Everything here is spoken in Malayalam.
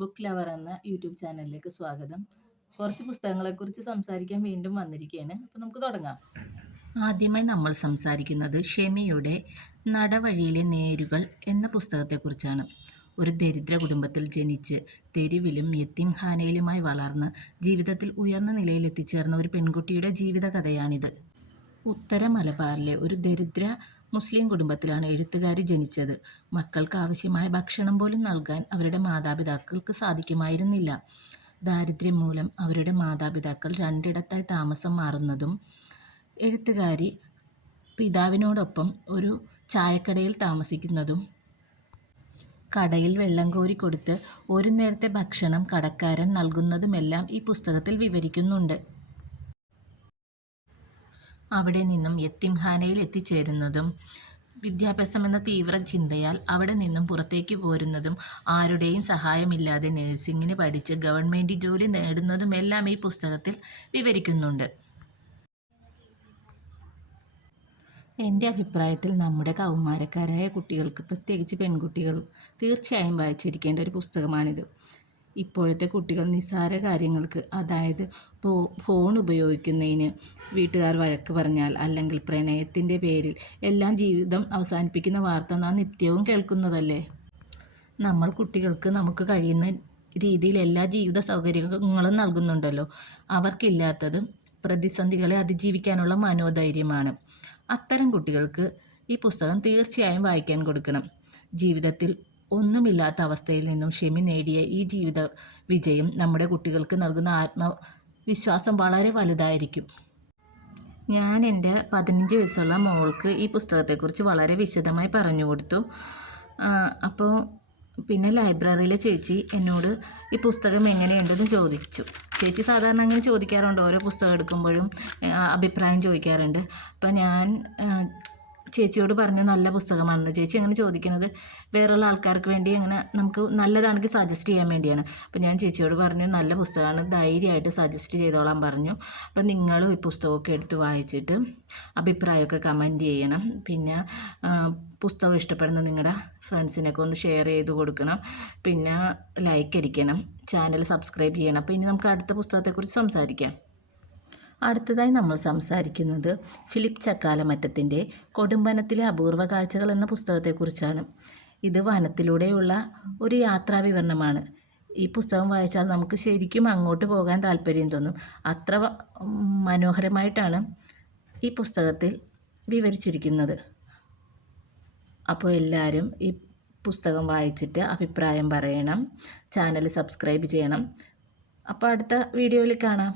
ബുക്ക് ലവർ എന്ന യൂട്യൂബ് ചാനലിലേക്ക് സ്വാഗതം. കുറച്ച് പുസ്തകങ്ങളെക്കുറിച്ച് സംസാരിക്കാൻ വീണ്ടും വന്നിരിക്കുകയാണ്. അപ്പോൾ നമുക്ക് തുടങ്ങാം. ആദ്യമായി നമ്മൾ സംസാരിക്കുന്നത് ഷെമിയുടെ നടവഴിയിലെ നേരുകൾ എന്ന പുസ്തകത്തെക്കുറിച്ചാണ്. ഒരു ദരിദ്ര കുടുംബത്തിൽ ജനിച്ച് തെരുവിലും യത്തീംഖാനയിലുമായി വളർന്ന് ജീവിതത്തിൽ ഉയർന്ന നിലയിലെത്തിച്ചേർന്ന ഒരു പെൺകുട്ടിയുടെ ജീവിതകഥയാണിത്. ഉത്തര മലബാറിലെ ഒരു ദരിദ്ര മുസ്ലിം കുടുംബത്തിലാണ് എഴുത്തുകാരി ജനിച്ചത്. മക്കൾക്ക് ആവശ്യമായ ഭക്ഷണം പോലും നൽകാൻ അവരുടെ മാതാപിതാക്കൾക്ക് സാധിക്കുമായിരുന്നില്ല. ദാരിദ്ര്യം മൂലം അവരുടെ മാതാപിതാക്കൾ രണ്ടിടത്തായി താമസം മാറുന്നതും എഴുത്തുകാരി പിതാവിനോടൊപ്പം ഒരു ചായക്കടയിൽ താമസിക്കുന്നതും കടയിൽ വെള്ളം കോരി കൊടുത്ത് ഒരു നേരത്തെ ഭക്ഷണം കടക്കാരൻ നൽകുന്നതുമെല്ലാം ഈ പുസ്തകത്തിൽ വിവരിക്കുന്നുണ്ട്. അവിടെ നിന്നും യത്തീംഖാനയിൽ എത്തിച്ചേരുന്നതും വിദ്യാഭ്യാസം എന്ന തീവ്ര ചിന്തയാൽ അവിടെ നിന്നും പുറത്തേക്ക് പോരുന്നതും ആരുടെയും സഹായമില്ലാതെ നഴ്സിംഗിന് പഠിച്ച് ഗവൺമെൻറ് ജോലി നേടുന്നതുമെല്ലാം ഈ പുസ്തകത്തിൽ വിവരിക്കുന്നുണ്ട്. എൻ്റെ അഭിപ്രായത്തിൽ നമ്മുടെ കൗമാരക്കാരായ കുട്ടികൾക്ക്, പ്രത്യേകിച്ച് പെൺകുട്ടികൾ, തീർച്ചയായും വായിച്ചിരിക്കേണ്ട ഒരു പുസ്തകമാണിത്. ഇപ്പോഴത്തെ കുട്ടികൾ നിസ്സാര കാര്യങ്ങൾക്ക്, അതായത് ഫോൺ ഉപയോഗിക്കുന്നതിന് വീട്ടുകാർ വഴക്ക് പറഞ്ഞാൽ, അല്ലെങ്കിൽ പ്രണയത്തിൻ്റെ പേരിൽ എല്ലാം ജീവിതം അവസാനിപ്പിക്കുന്ന വാർത്ത നാം നിത്യവും കേൾക്കുന്നതല്ലേ. നമ്മൾ കുട്ടികൾക്ക് നമുക്ക് കഴിയുന്ന രീതിയിൽ എല്ലാ ജീവിത സൗകര്യങ്ങളും നൽകുന്നുണ്ടല്ലോ. അവർക്കില്ലാത്തത് പ്രതിസന്ധികളെ അതിജീവിക്കാനുള്ള മനോധൈര്യമാണ്. അത്തരം കുട്ടികൾക്ക് ഈ പുസ്തകം തീർച്ചയായും വായിക്കാൻ കൊടുക്കണം. ജീവിതത്തിൽ ഒന്നുമില്ലാത്ത അവസ്ഥയിൽ നിന്നും ഷെമി നേടിയ ഈ ജീവിത വിജയം നമ്മുടെ കുട്ടികൾക്ക് നൽകുന്ന ആത്മവിശ്വാസം വളരെ വലുതായിരിക്കും. ഞാൻ എൻ്റെ 15 വയസ്സുള്ള മോൾക്ക് ഈ പുസ്തകത്തെക്കുറിച്ച് വളരെ വിശദമായി പറഞ്ഞു കൊടുത്തു. അപ്പോൾ പിന്നെ ലൈബ്രറിയിലെ ചേച്ചി എന്നോട് ഈ പുസ്തകം എങ്ങനെയുണ്ടെന്ന് ചോദിച്ചു. ചേച്ചി സാധാരണ അങ്ങനെ ചോദിക്കാറുണ്ട്, ഓരോ പുസ്തകം എടുക്കുമ്പോഴും അഭിപ്രായം ചോദിക്കാറുണ്ട്. അപ്പോൾ ഞാൻ ചേച്ചിയോട് പറഞ്ഞു നല്ല പുസ്തകമാണെന്ന്. ചേച്ചി അങ്ങനെ ചോദിക്കുന്നത് വേറെയുള്ള ആൾക്കാർക്ക് വേണ്ടി അങ്ങനെ നമുക്ക് നല്ലതാണെങ്കിൽ സജസ്റ്റ് ചെയ്യാൻ വേണ്ടിയാണ്. അപ്പോൾ ഞാൻ ചേച്ചിയോട് പറഞ്ഞു നല്ല പുസ്തകമാണ്, ധൈര്യമായിട്ട് സജസ്റ്റ് ചെയ്തോളാൻ പറഞ്ഞു. അപ്പോൾ നിങ്ങളും ഈ പുസ്തകമൊക്കെ എടുത്ത് വായിച്ചിട്ട് അഭിപ്രായമൊക്കെ കമൻറ്റ് ചെയ്യണം. പിന്നെ പുസ്തകം ഇഷ്ടപ്പെടുന്ന നിങ്ങളുടെ ഫ്രണ്ട്സിനൊക്കെ ഒന്ന് ഷെയർ ചെയ്ത് കൊടുക്കണം. പിന്നെ ലൈക്ക് അടിക്കണം, ചാനൽ സബ്സ്ക്രൈബ് ചെയ്യണം. അപ്പോൾ ഇനി നമുക്ക് അടുത്ത പുസ്തകത്തെക്കുറിച്ച് സംസാരിക്കാം. അടുത്തതായി നമ്മൾ സംസാരിക്കുന്നത് ഫിലിപ്പ് ചക്കാലമറ്റത്തിൻ്റെ കൊടുമ്പനത്തിലെ അപൂർവ കാഴ്ചകൾ എന്ന പുസ്തകത്തെക്കുറിച്ചാണ്. ഇത് വനത്തിലൂടെയുള്ള ഒരു യാത്രാവിവരണമാണ്. ഈ പുസ്തകം വായിച്ചാൽ നമുക്ക് ശരിക്കും അങ്ങോട്ട് പോകാൻ താല്പര്യം തോന്നും. അത്ര മനോഹരമായിട്ടാണ് ഈ പുസ്തകത്തിൽ വിവരിച്ചിരിക്കുന്നത്. അപ്പോൾ എല്ലാവരും ഈ പുസ്തകം വായിച്ചിട്ട് അഭിപ്രായം പറയണം, ചാനൽ സബ്സ്ക്രൈബ് ചെയ്യണം. അപ്പോൾ അടുത്ത വീഡിയോയിൽ കാണാം.